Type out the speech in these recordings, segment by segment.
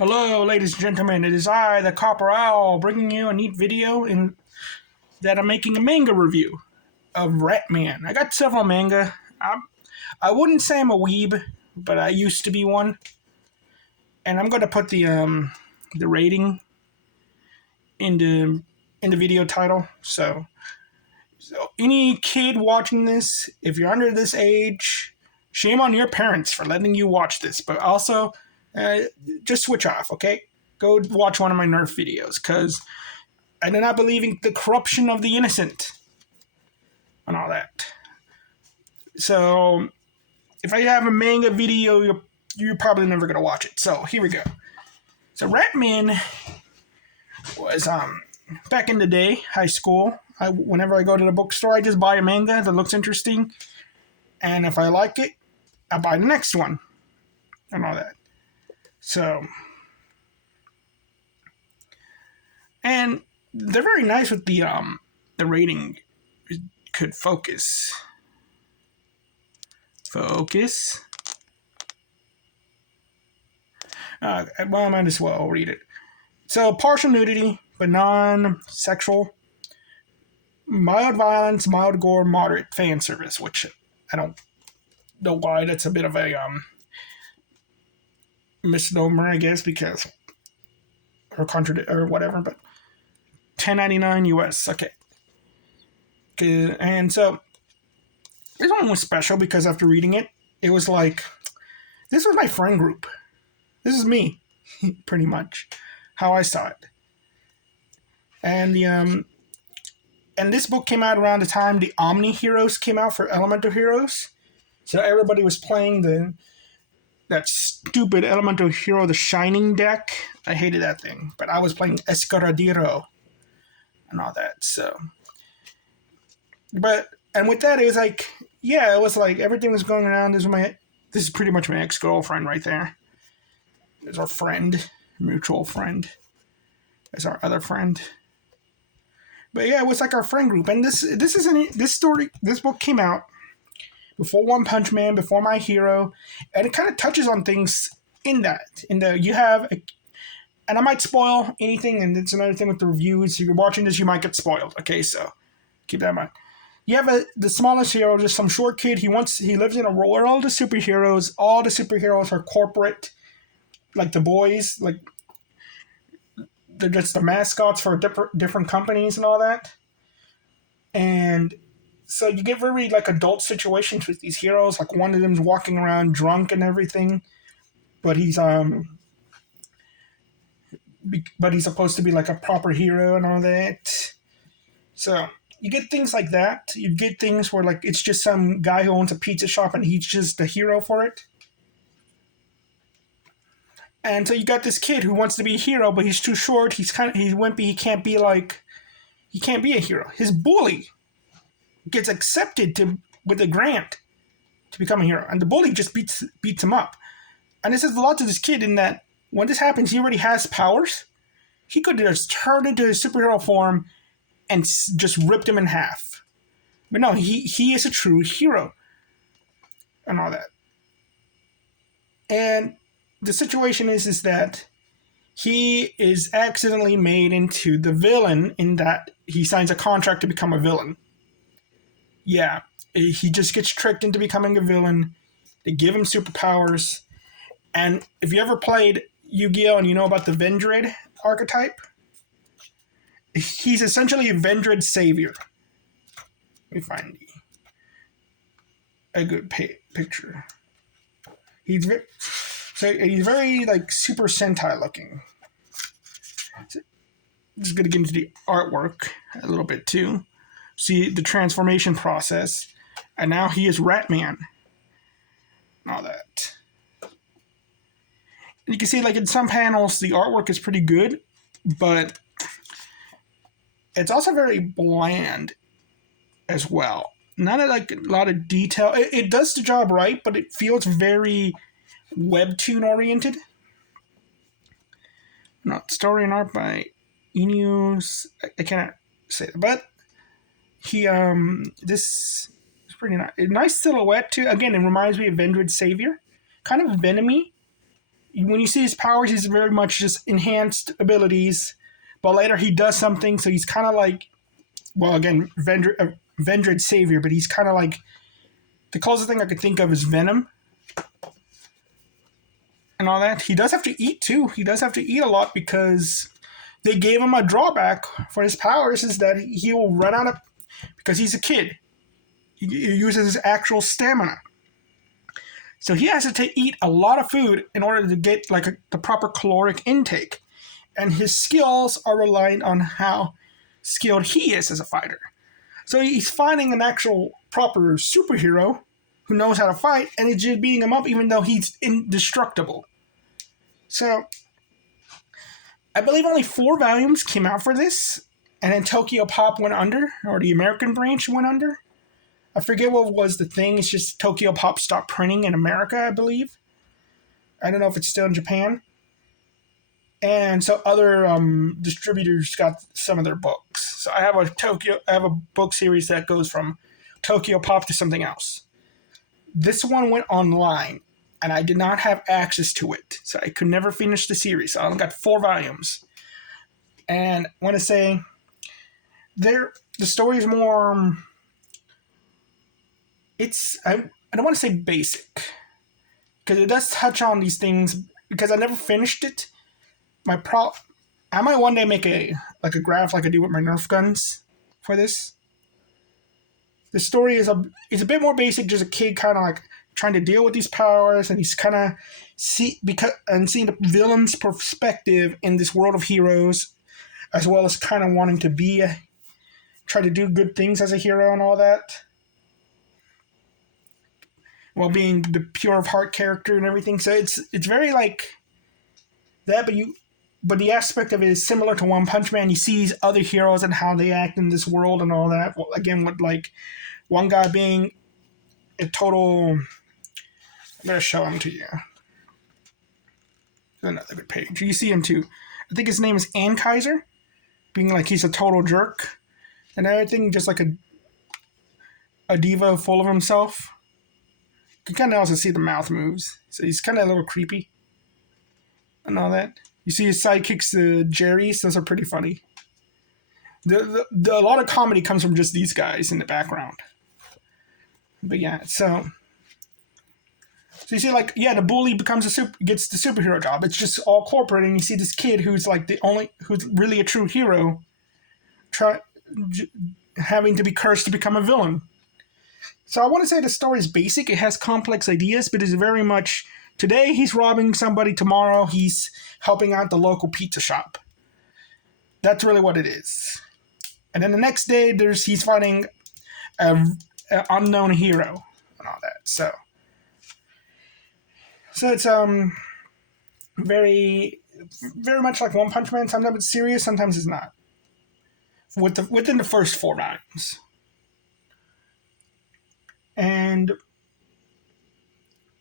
Hello, ladies and gentlemen. It is I, the Copper Owl, bringing you a neat video in that I'm making a manga review of RATMAN. I got several manga. I wouldn't say I'm a weeb, but I used to be one. And I'm going to put the rating in the video title. So any kid watching this, if you're under this age, shame on your parents for letting you watch this. But also, just switch off, okay? Go watch one of my Nerf videos, because I do not believe in the corruption of the innocent and all that. So, if I have a manga video, you're probably never going to watch it. So, here we go. So, RATMAN was, back in the day, high school, whenever I go to the bookstore, I just buy a manga that looks interesting. And if I like it, I buy the next one and all that. So, and they're very nice with the rating. It could focus. Focus. Well, I might as well read it. So, partial nudity, but non-sexual. Mild violence, mild gore, moderate fan service, which I don't know why that's a bit of a misnomer, I guess, because or whatever, but $10.99 US. Okay. And so this one was special because after reading it, it was like, this was my friend group. This is me, pretty much, how I saw it. And and this book came out around the time the Omni Heroes came out for Elemental Heroes. So everybody was playing that stupid Elemental Hero, the Shining deck. I hated that thing. But I was playing Escaradero and all that, so. And with that, it was like, yeah, it was like everything was going around. This is pretty much my ex-girlfriend right there. There's our friend, mutual friend. There's our other friend. But yeah, it was like our friend group. And this book came out before One Punch Man, before My Hero, and it kind of touches on things in that. And I might spoil anything, and it's another thing with the reviews. If you're watching this, you might get spoiled. Okay, so keep that in mind. You have the smallest hero, just some short kid. He lives in a world of superheroes. All the superheroes are corporate, like the boys, like they're just the mascots for different companies and all that. And so you get very like adult situations with these heroes. Like one of them's walking around drunk and everything, but he's supposed to be like a proper hero and all that. So you get things like that. You get things where like it's just some guy who owns a pizza shop and he's just the hero for it. And so you got this kid who wants to be a hero, but he's too short. He's wimpy. He can't be a hero. His bully gets accepted with a grant to become a hero, and the bully just beats him up. And this is a lot to this kid in that when this happens, he already has powers. He could just turn into his superhero form and just ripped him in half. But no, he is a true hero and all that. And the situation is that he is accidentally made into the villain in that he signs a contract to become a villain. Yeah, he just gets tricked into becoming a villain. They give him superpowers. And if you ever played Yu-Gi-Oh! And you know about the Vendred archetype, he's essentially a Vendred savior. Let me find a good picture. He's very like Super Sentai looking. So, just gonna get into the artwork a little bit too. See the transformation process, and now he is RATMAN. And all that. And you can see like in some panels the artwork is pretty good, but it's also very bland as well. Not like a lot of detail. It does the job right, but it feels very webtoon oriented. Not story and art by Ineos. I cannot say that, but this is pretty nice. A nice silhouette too. Again, it reminds me of Vendred Savior, kind of venomy, when you see his powers, he's very much just enhanced abilities. But later he does something, so he's kind of like, well, again, Vendred Savior, but he's kind of like, the closest thing I could think of is Venom and all that. He does have to eat too. He does have to eat a lot because they gave him a drawback for his powers is that he will run out of, because he's a kid. He uses his actual stamina. So he has to eat a lot of food in order to get like the proper caloric intake. And his skills are reliant on how skilled he is as a fighter. So he's finding an actual proper superhero who knows how to fight, and it's just beating him up even though he's indestructible. So I believe only 4 volumes came out for this, and then Tokyo Pop went under, or the American branch went under. I forget what was the thing. It's just Tokyo Pop stopped printing in America, I believe. I don't know if it's still in Japan. And so other distributors got some of their books. So I have a book series that goes from Tokyo Pop to something else. This one went online, and I did not have access to it, so I could never finish the series. I only got 4 volumes. And I want to say, the story is more, I don't want to say basic, because it does touch on these things, because I never finished it. I might one day make a graph like I do with my Nerf guns for this. The story is a bit more basic, just a kid kind of like trying to deal with these powers, and he's kind of seeing the villain's perspective in this world of heroes, as well as kind of wanting to try to do good things as a hero and all that, while being the pure of heart character and everything. So it's very like that, but the aspect of it is similar to One Punch Man. You see these other heroes and how they act in this world and all that. Well, again, with like one guy being a total. I'm gonna show him to you. Another good page. You see him too. I think his name is Kaiser, being like he's a total jerk, and everything just like a diva full of himself. You can kind of also see the mouth moves, so he's kind of a little creepy and all that. You see his sidekicks, the Jerrys. Those are pretty funny. A lot of comedy comes from just these guys in the background. But yeah, so you see, like, yeah, the bully gets the superhero job. It's just all corporate, and you see this kid who's like who's really a true hero, having to be cursed to become a villain. So I want to say the story is basic. It has complex ideas, but it's very much, today he's robbing somebody, tomorrow he's helping out the local pizza shop. That's really what it is. And then the next day, he's fighting an unknown hero and all that. So it's very, very much like One Punch Man. Sometimes it's serious, sometimes it's not. Within the first 4 volumes. And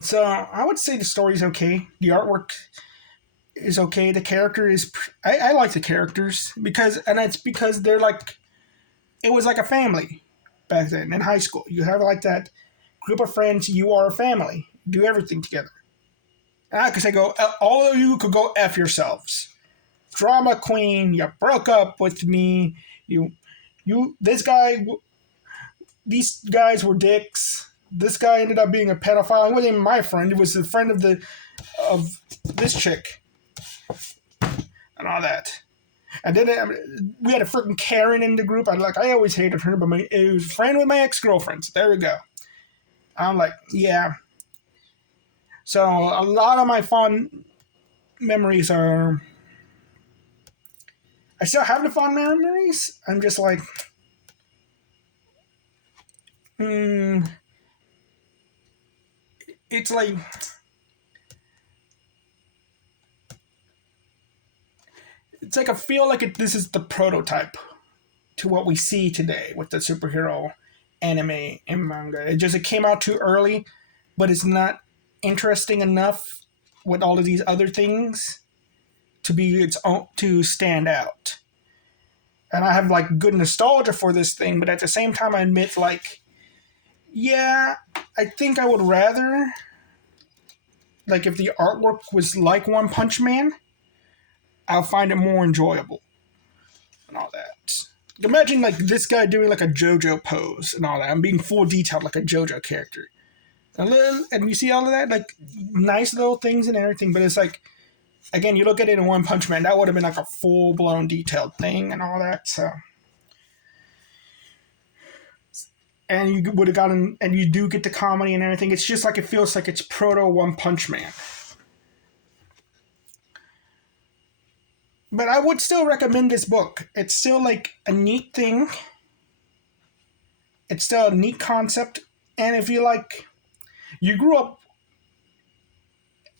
so I would say the story's okay. The artwork is okay. The character is... I like the characters because they're like... It was like a family back then in high school. You have like that group of friends. You are a family. Do everything together. And I could say, all of you could go F yourselves. Drama queen, you broke up with me. These guys were dicks. This guy ended up being a pedophile. It wasn't even my friend. It was the friend of this chick. And all that. And then we had a freaking Karen in the group. I always hated her, but it was a friend with my ex-girlfriends. There we go. I'm like, yeah. So a lot of my fond memories are... I still have the fond memories. I'm just like... It's like... It's like I feel like this is the prototype to what we see today with the superhero anime and manga. It came out too early, but it's not interesting enough with all of these other things to be its own, to stand out. And I have like good nostalgia for this thing, but at the same time I admit like, yeah, I think I would rather like if the artwork was like One Punch Man, I'll find it more enjoyable and all that. Imagine like this guy doing like a JoJo pose and all that. I'm being full detailed like a JoJo character. And you see all of that, like nice little things and everything, but it's like, again, you look at it in One Punch Man, that would have been like a full blown detailed thing and all that. So, and you would have gotten, and you do get the comedy and everything. It's just like it feels like it's proto One Punch Man. But I would still recommend this book. It's still like a neat thing. It's still a neat concept, and if you like, you grew up,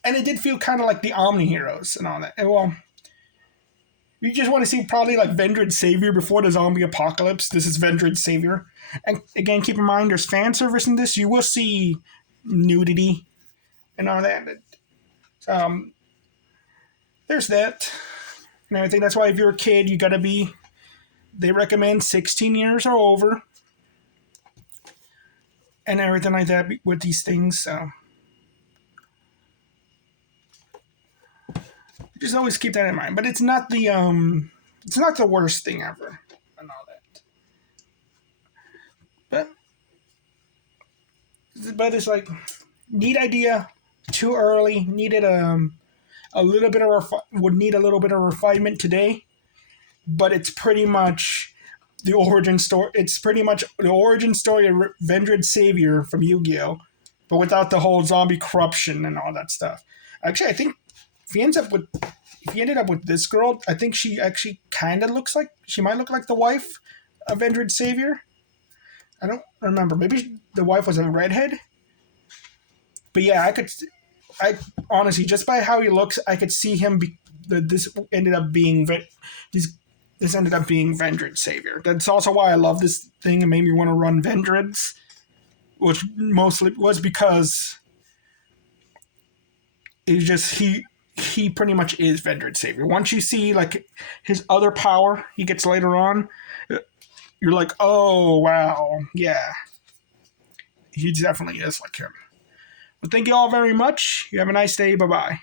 and it did feel kind of like the Omni Heroes and all that. And well, you just want to see probably like Vendred's Savior before the zombie apocalypse. This is Vendred's Savior. And again, keep in mind, there's fan service in this. You will see nudity and all that. There's that. And everything. That's why if you're a kid, you gotta be, they recommend 16 years or over. And everything like that with these things. So just always keep that in mind. But it's not the worst thing ever and all that. But it's like neat idea, too early. Needed a little bit of would need a little bit of refinement today. But it's pretty much the origin story. It's pretty much the origin story of Vendred's Savior from Yu-Gi-Oh, but without the whole zombie corruption and all that stuff. Actually, I think if he ended up with this girl, I think she actually kind of looks like, she might look like the wife of Vendred's Savior. I don't remember. Maybe the wife was a redhead. But yeah, I honestly, just by how he looks, I could see him. This ended up being Vendred's Savior. That's also why I love this thing and made me want to run Vendred's, which mostly was because it's just he pretty much is Vendred's Savior. Once you see like his other power he gets later on, you're like, oh wow, yeah, he definitely is like him. Well, thank you all very much. You have a nice day. Bye bye.